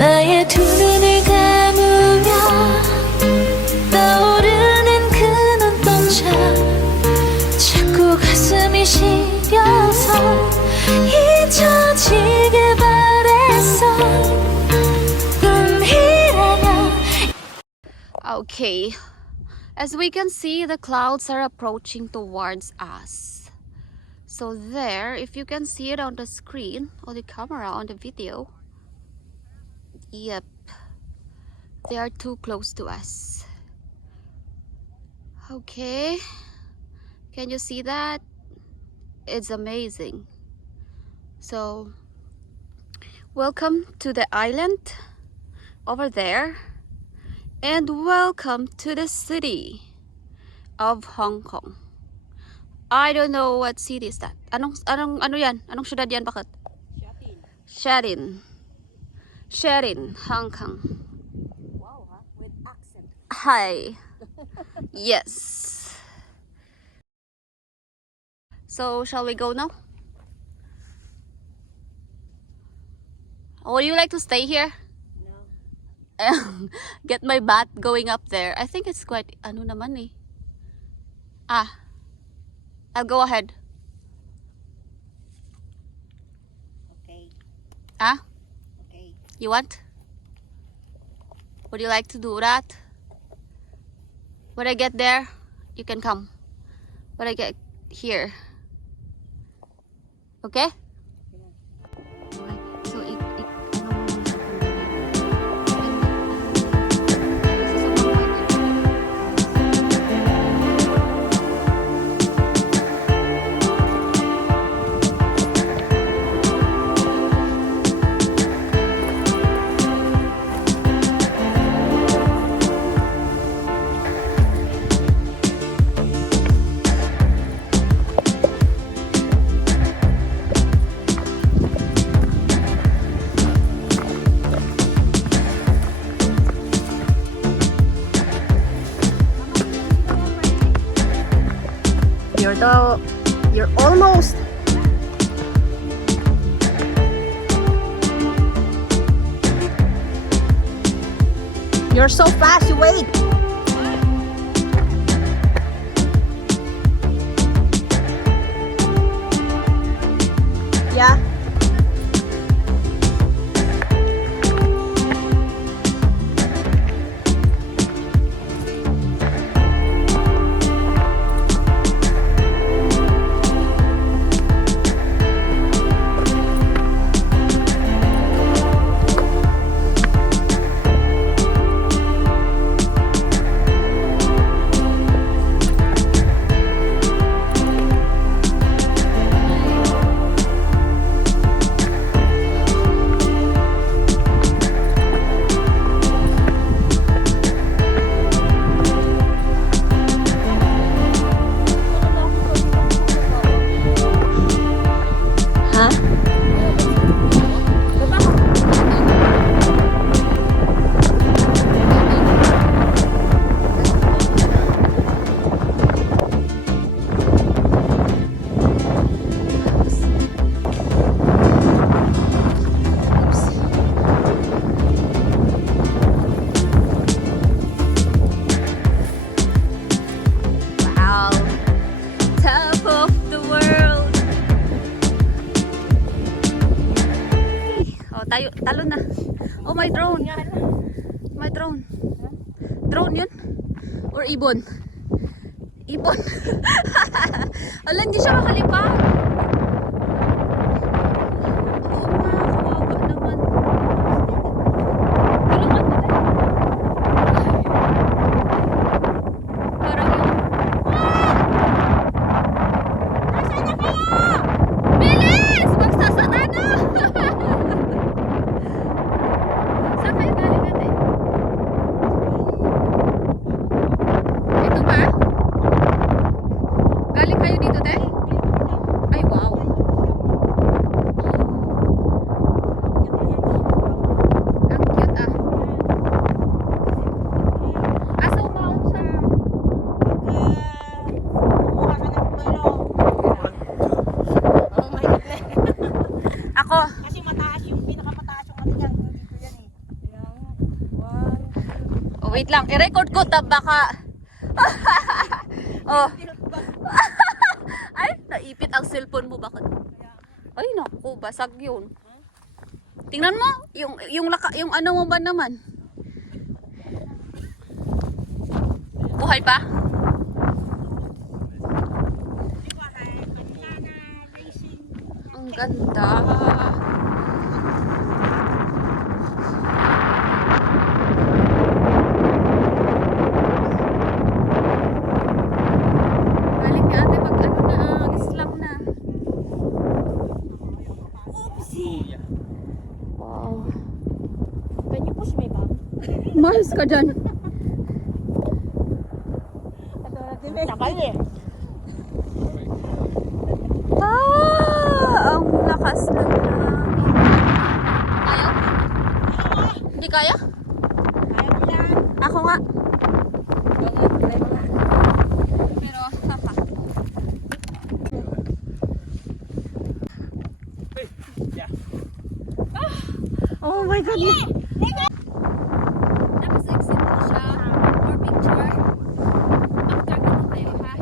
나의 두 눈을 감으며 떠오르는 그 눈동자 자꾸 가슴이 시려서 잊혀지길 바랬어 꿈이라면. Okay, as we can see, the clouds are approaching towards us. So there, if you can see it on the screen or the camera on the video, yep, they are too close to us. Okay, can you see that? It's amazing. So welcome to the island over there, and welcome to the city of Hong Kong. I don't know what city is that. Ano yan? Anong syudad yan? Bakit? Sharin, Hong Kong. Wow, huh? With accent. Hi. Yes. So, shall we go now? Would you like to stay here? No. Get my bath going up there. I think it's quite, ano naman eh. I'll go ahead. Okay. Okay. You want? Would you like to do that? When I get there, you can come. When I get here. Okay? Okay. So you're almost. You're so fast, you wait. Yeah. Talo na. Oh, my drone. My drone. Drone yun? Or ibon? Ibon. Ala, hindi siya makalipad. Oo nga, kawawa naman. Tulungan mo tayo. Parang yung... Nasaan na kayo? Bilis! Magsasara na! Saan kayo galing natin? Ito ba? Galing kayo dito, te? Ay, Wait lang, i-record ko tab baka. Oh. Ay, naipit ang cellphone mo bakit? Ay, naku, basag 'yun. Tingnan mo, yung ano mo ba naman? Buhay pa? Ang ganda. Galing ni ate pag ano na, Islam na. Oopsie. Wow. Can you push me back? Mars ka dyan. Sakal eh. Ang lakas ng hangin. Ayaw? Hindi kaya? Kaya mo yan. Ako nga. Pero, haha. Oh my God! Tapos exit ko siya for picture. After ko tayo, ha?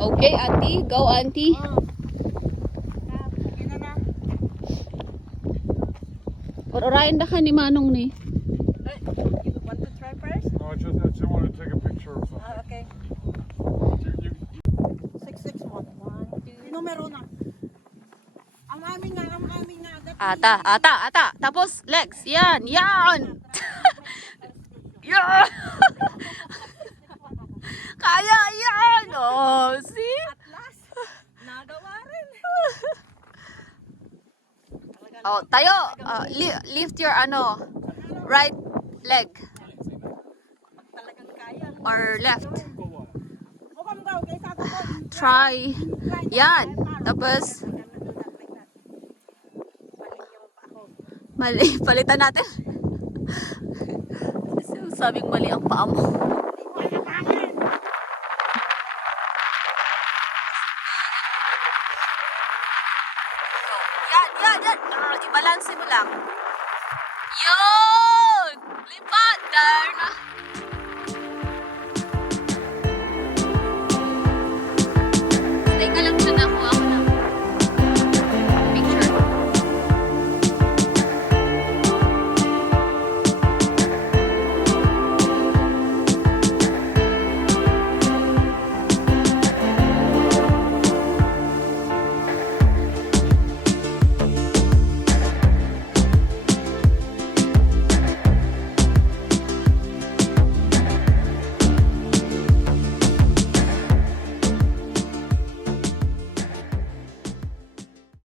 Okay, auntie. Go, auntie. Orayin na ka ni Manong ni. You want to try first? No, I just want to take a picture or something. Okay. You, 661. 1, 2. Numero na. Ang amin nga. Ata. Tapos, legs. Yan. Yan. Kaya yan. Oh, see? At last, nagawa rin. Oh, tayo. Lift your right leg Talagang kaya. or left. Mukhang daw, kaysa ako po. Try. Yan. Tapos, mali. Palitan natin. Sabing mali ang paa mo. Yan. I-balance mo lang. Yun! Lipat! Darn!